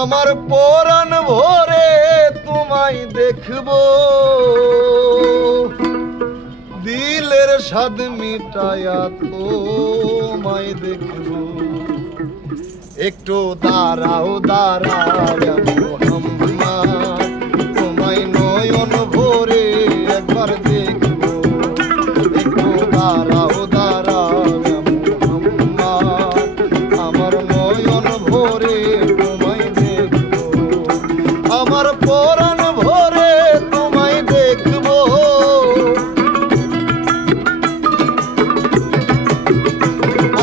আমার পরাণ ভরে তোমায় দেখব, দিলের স্বাদ মিটায়া তোমায় দেখব। একটু দাঁড়াও দাঁড়াও মোহাম্মদ, তোমায় নয়ন ভরে একবার দেখব। একটু দাঁড়াও দাঁড়াও মোহাম্মদ, আমার নয়ন ভরে তোমায় দেখব। আমার পরাণ ভরে তোমায় দেখব,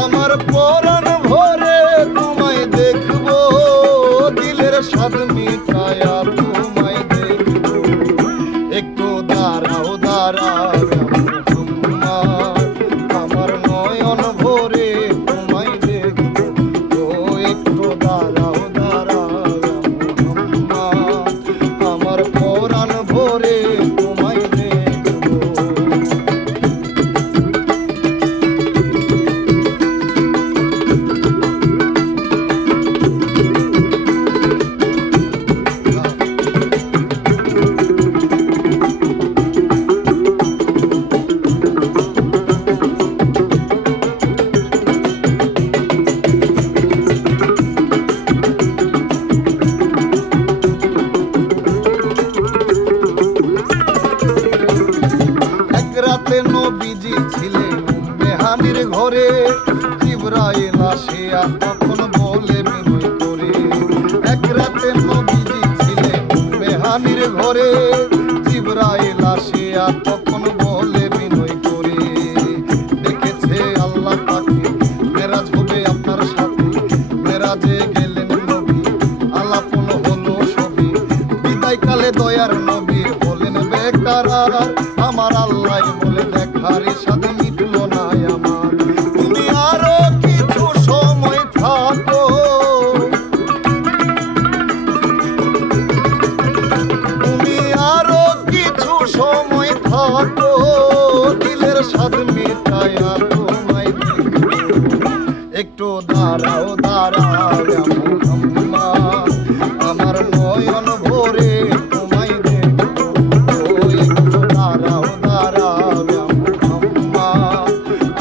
আমার পরাণ ভরে তোমায় দেখব, দিলের স্বাদ মিটায়া তোমায় দেখব। একটু দাঁড়াও দাঁড়াও মোহাম্মদ, আমার নয়ন ভরে তোমায় দেখব। ও একটু দাঁড়াও দাঁড়াও মোহাম্মদ, আমার পরাণ ভরে তোমায় দেখব। নবীজি ছিলেন মেহানির ঘরে, জিবরাইল আসিয়া তখন বলে বিনয় করে। এক রাতে নবীজি ছিলেন মেহানির ঘরে, জিবরাইল আসিয়া তখন বলে বিনয় করে। দেখেছে আল্লাহ পাকে মেরাজ হবে আপনার সাথে, মেরাজে গেলেন নবী আলাপন হলো সবই। বিদায়কালে দয়ার নবী বলেন বেকার, আমার আল্লাহ বলে দেখার স্বাদ মিটলো না আমার। তুমি আরো কিছু সময় থাকো, তুমি আরো কিছু সময় থাকো, দিলের স্বাদ মিটায়া তোমায় দেখব। একটু দাঁড়াও দাঁড়াও মোহাম্মদ, আমার নয়ন ভরে তোমায় দেখব। একটু দাঁড়াও দাঁড়াও মোহাম্মদ,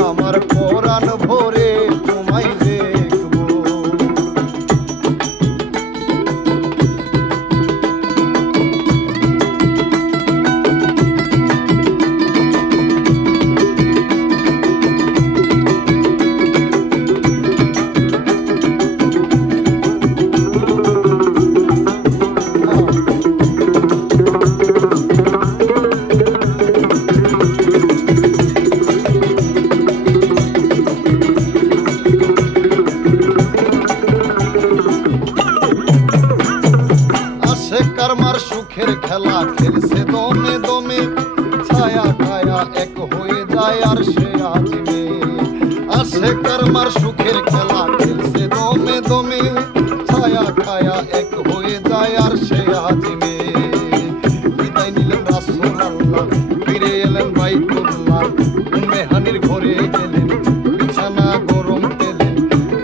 আমার পরাণ ভরে তোমায় দেখব। কারমার সুখের খেলা খেলছে দমে দমে, ছায়া কায়া এক হয়ে যায় আর সে আজিমে। আসে কারমার সুখের খেলা খেলছে দমে দমে, ছায়া কায়া এক হয়ে যায় আর সে আজিমে। বিদায় নিলেন রাসূলুল্লাহ, ফিরে এলেন বাইতুল্লাহ, মেহানির ঘরে গেলেন, বিছানা গরম পেলেন।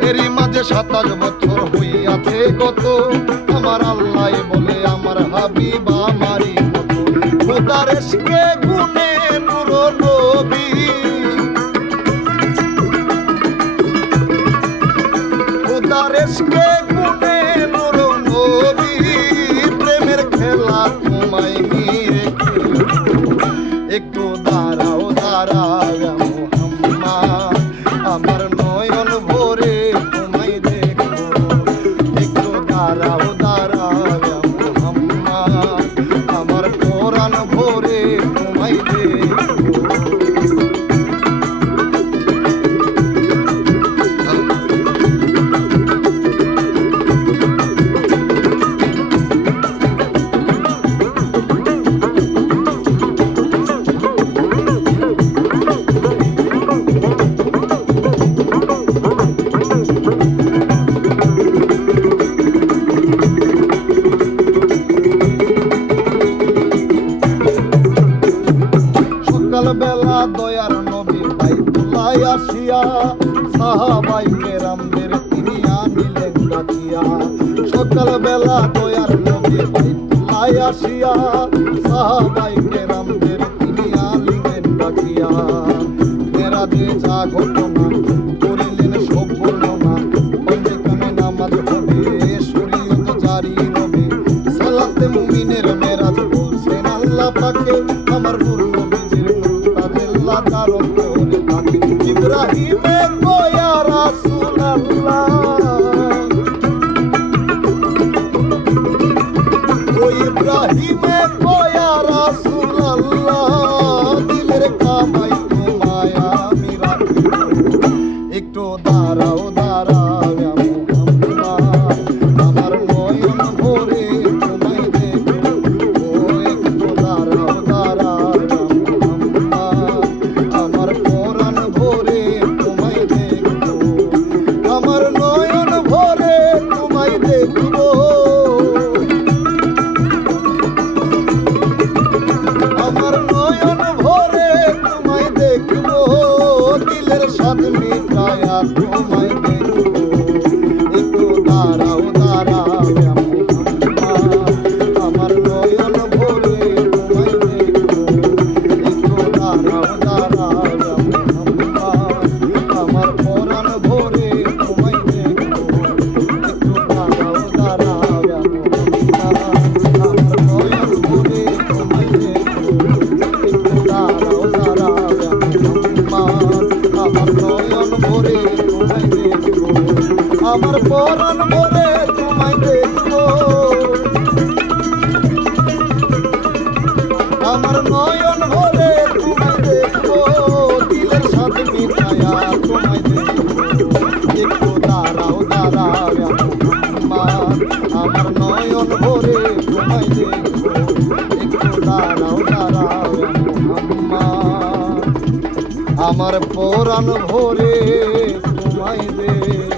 এরই মাঝে 27 বছর হইয়াছে গত, আমার আল্লাহ বলে আমার হাবিব আমারই মতো। খোদার ইশকে গুনে নূর নবী, খোদার ইশকে গুনে নূর নবী, প্রেমের খেলা তোমায় নিয়ে খেলব। একটু দাঁড়াও দাঁড়াও মোহাম্মদ, আমার নয়ন ভরে তোমায় দেখব। একটু দাঁড়াও দাঁড়াও মোহাম্মদ, আমার পরাণ ভরে তোমায় দেখব। বেলা দয়ার নবী বাইতুল্লাহ আসিয়া, সাহাবায়ে কেরামদের তিনি আনিলেন ডাকিয়া। আসিয়া, সকাল বেলা দয়ার নবী বাইতুল্লায় আসিয়া সাহাবায়ে কেরামদের তিনি আলিমেন ডাকিয়া। মেরাজে যা ঘটনা করিলেন সব বর্ণনা, পঞ্জিকামে নামাজ হবে শরীয়ত জারি রবে। সালাতে মুমিনের মেরাজ বলছেন আল্লাহ পাকে, আমার নূর নবীজির নূর তাজেল্লা তার অন্তরে থাকে। ইব্রাহিমে কয়া রাসূলুল্লাহ, ও ইব্রাহিমে কয়া রাসূলুল্লাহ, দিলের কামাই তোমায় আমি রাখি। একটু দাঁড়াও দাঁড়াও মুহাম্মদ, আমার নয়ন ভরে তোমায় দেখবো। ও একটু দাঁড়াও দাঁড়াও মুহাম্মদ, আমার পরাণ ভরে তোমায় দেখবো। আমার নয়ন ভরে তোমায় দেখবো। আমার নয়ন ভরে তোমায় দেখবো, দিলের স্বাদ মিটায়া তোমায় দেখবো। একটু দাঁড়াও দাঁড়াও মুহাম্মদ, আমার নয়ন ভরে তোমায় দেখবো। একটু দাঁড়াও দাঁড়াও মুহাম্মদ, আমার পরাণ ভরে তোমায় দেখবো। একটু দাঁড়াও দাঁড়াও মুহাম্মদ, আমার নয়ন ভরে তোমায় দেখবো। একটু দাঁড়াও দাঁড়াও মুহাম্মদ, আমার নয়ন ভরে তোমায় দেখবো। আমার পরাণ ভরে তোমায় দেখবো। আমার নয়ন ভরে তোমায় দেখবো, দিলের সাথে মিটায়া তোমায় দেখবো। একটু দাঁড়াও দাঁড়াও মুহাম্মদ, আমার নয়ন ভরে তোমায় দেখবো। একটু দাঁড়াও দাঁড়াও মুহাম্মদ, আমার পরাণ ভরে তোমায় দেখবো।